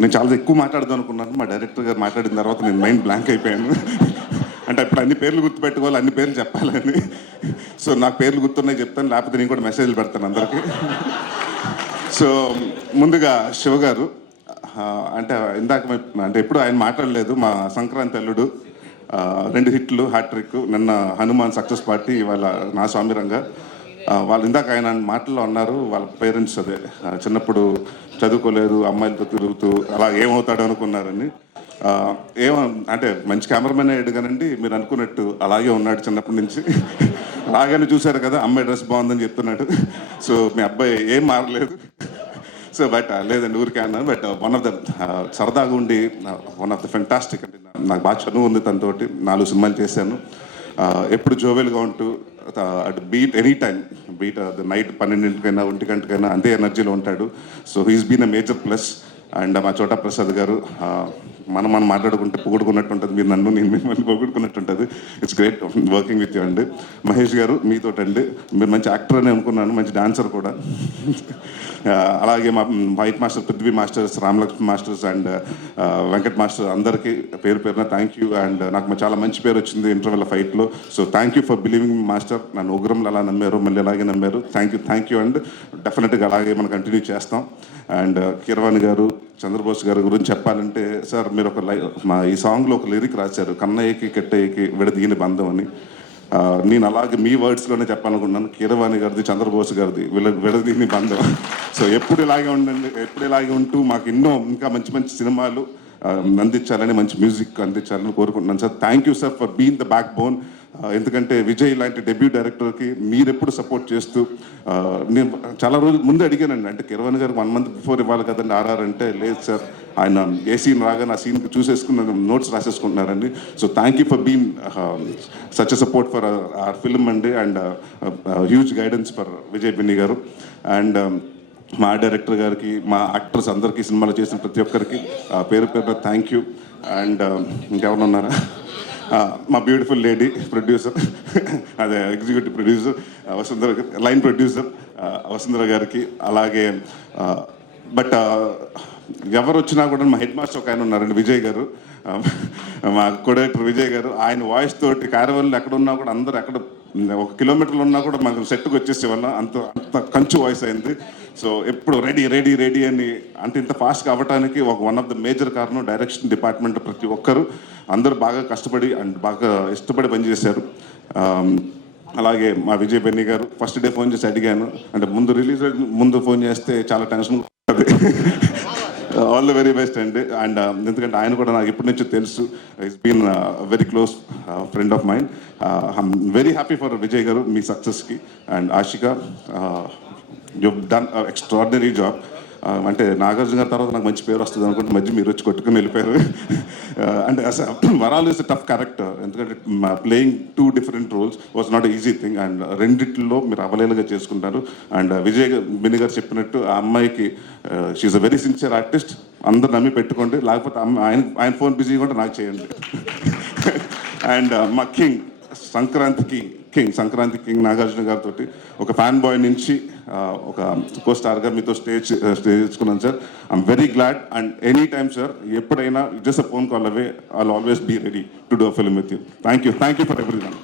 నేను చాలా ఎక్కువ మాట్లాడదాం అనుకున్నాను. మా డైరెక్టర్ గారు మాట్లాడిన తర్వాత నేను మైండ్ బ్లాంక్ అయిపోయాను. అంటే ఇప్పుడు అన్ని పేర్లు గుర్తుపెట్టుకోవాలి, అన్ని పేర్లు చెప్పాలని. సో నాకు పేర్లు గుర్తున్నాయి చెప్తాను, లేకపోతే నేను కూడా మెసేజ్లు పెడతాను అందరికీ. సో ముందుగా శివ గారు, అంటే ఇందాక అంటే ఎప్పుడు ఆయన మాట్లాడలేదు. మా సంక్రాంతి అల్లుడు 2 హిట్లు, హ్యాట్రిక్, నిన్న హనుమాన్ సక్సెస్ పార్టీ, ఇవాళ నా స్వామిరంగా. వాళ్ళు ఇందాక ఆయన మాటల్లో అన్నారు, వాళ్ళ పేరెంట్స్ అదే చిన్నప్పుడు చదువుకోలేదు, అమ్మాయిలతో తిరుగుతూ అలా ఏమవుతాడు అనుకున్నారని. ఏమో అంటే మంచి కెమెరామెన్ అయ్యాడు కానండి, మీరు అనుకున్నట్టు అలాగే ఉన్నాడు చిన్నప్పటి నుంచి. అలాగని చూశారు కదా, అమ్మాయి డ్రెస్ బాగుందని చెప్తున్నాడు. సో మీ అబ్బాయి ఏం మారలేదు. సో బట్ లేదండి, ఊరికే అన్నాను. బట్ వన్ ఆఫ్ ద సరదాగా ఉండి వన్ ఆఫ్ ద ఫెంటాస్టిక్ అంటే నాకు బాగా చదువు ఉంది తనతోటి. 4 సినిమాలు చేశాను. ఎప్పుడు జోవెల్గా ఉంటూ at beat any time, beat night 12 1 అంతే ఎనర్జీలో ఉంటాడు. So he's been a major plus. And మా చోటా ప్రసాద్ గారు, మనం మాట్లాడుకుంటే పొగుడుకున్నట్టు ఉంటుంది, మీరు నన్ను నేను మిమ్మల్ని పొగుడుకున్నట్టు ఉంటుంది. It's great working with you అండి. మహేష్ గారు మీతోటండి, మీరు మంచి యాక్టర్ అని అనుకున్నాను, మంచి డాన్సర్ కూడా. అలాగే మా white master, Prithvi masters, Ramalakshmi masters and Venkat master అందరికీ పేరు పేరున థ్యాంక్ యూ. అండ్ నాకు చాలా మంచి పేరు వచ్చింది ఇంటర్వెల్ ఫైట్లో. So thank you for believing master. నన్ను ఉగ్రంలో అలా నమ్మారు, మళ్ళీ అలాగే నమ్మారు. థ్యాంక్ యూ అండ్ డెఫినెట్గా అలాగే మనం కంటిన్యూ చేస్తాం. అండ్ కీరవాణి గారు, చంద్రబోస్ గారి గురించి చెప్పాలంటే, సార్ మీరు మా ఈ సాంగ్లో ఒక లిరిక్ రాశారు, కన్నయ్యకి కెట్టయ్యకి విడదీని బంధం అని. నేను అలాగే మీ వర్డ్స్లోనే చెప్పాలనుకున్నాను, కీరవాణి గారిది, చంద్రబోస్ గారిది విడదీని బంధం. సో ఎప్పుడు ఇలాగే ఉండండి, ఎప్పుడు ఇలాగే ఉంటూ మాకు ఇంకా మంచి మంచి సినిమాలు అందించాలని, మంచి మ్యూజిక్ అందించాలని కోరుకుంటున్నాను sir. Thank you sir for being the back bone. ఎందుకంటే విజయ్ లాంటి డెబ్యూ డైరెక్టర్కి మీరు ఎప్పుడు సపోర్ట్ చేస్తూ, నేను చాలా రోజులు ముందు అడిగానండి, అంటే కీరవాణి గారికి 1 month బిఫోర్ ఇవ్వాలి కదండి ఆర్ఆర్ అంటే, లేదు సార్ ఆయన ఏ సీన్ రాగానే ఆ సీన్కి చూసేసుకున్న నోట్స్ రాసేసుకుంటున్నారండి. So thank you for being such a support for our film అండి. And huge guidance for Vijay Benny గారు. అండ్ మా డైరెక్టర్ గారికి, మా యాక్టర్స్ అందరికీ, సినిమాలు చేసిన ప్రతి ఒక్కరికి పేరు పేరున థ్యాంక్ యూ. అండ్ ఇంకెవరున్నారా, మా బ్యూటిఫుల్ లేడీ ప్రొడ్యూసర్, అదే executive producer Vasundhara, line producer Vasundhara గారికి. అలాగే బట్ ఎవరు వచ్చినా కూడా మా హెడ్ మాస్టర్ ఒక ఆయన ఉన్నారండి, విజయ్ గారు, మా కోడైరెక్టర్ విజయ్ గారు. ఆయన వాయిస్ తోటి కార్యవల్లి ఎక్కడ ఉన్నా కూడా అందరూ, ఎక్కడ 1 kilometer ఉన్నా కూడా మాకు సెట్కి వచ్చేసే వల్ల అంత కంచు వాయిస్ అయింది. సో ఎప్పుడు రెడీ రెడీ రెడీ అని, అంటే ఇంత ఫాస్ట్గా అవ్వడానికి వన్ ఆఫ్ ద మేజర్ కారణం డైరెక్షన్ డిపార్ట్మెంట్. ప్రతి ఒక్కరు అందరూ బాగా కష్టపడి అండ్ బాగా ఇష్టపడి పనిచేశారు. అలాగే మా విజయ్ బెన్నీ గారు, ఫస్ట్ డే ఫోన్ చేసి అడిగాను, అంటే ముందు ఫోన్ చేస్తే చాలా టెన్షన్ ఉంటుంది. ఆల్ ద వెరీ బెస్ట్ అండి. అండ్ ఎందుకంటే ఆయన కూడా నాకు ఇప్పటి నుంచో తెలుసు, it's been very close friend of mine. I'm very happy for Vijay గారు, మీ సక్సెస్కి. And Ashika, you done extraordinary job. అంటే నాగార్జున గారి తర్వాత నాకు మంచి పేరు వస్తుంది అనుకుంటే మధ్య మీరు వచ్చి కొట్టుకుని వెళ్ళిపోయారు. అంటే వరాలు ఇస్ టఫ్ క్యారెక్టర్, ఎందుకంటే playing 2 different roles was not easy thing. And రెండిట్లో మీరు అవలేలుగా చేసుకుంటారు. అండ్ విజయ్ బెన్నీ గారు చెప్పినట్టు ఆ అమ్మాయికి, she's a very sincere artist, అందరు నమ్మి పెట్టుకోండి, లేకపోతే ఆయన ఫోన్ బిజీగా ఉంటే నాకు చేయండి. అండ్ మా సంక్రాంతి కింగ్ నాగార్జున గారితో ఒక ఫ్యాన్ బాయ్ నుంచి ఒక కో స్టార్గా మీతో స్టేజ్ ఇచ్చుకున్నాను sir. I'm very glad. And any time sir, ఎప్పుడైనా just a phone call away, I'll always be ready to do a film with you. Thank you for everything.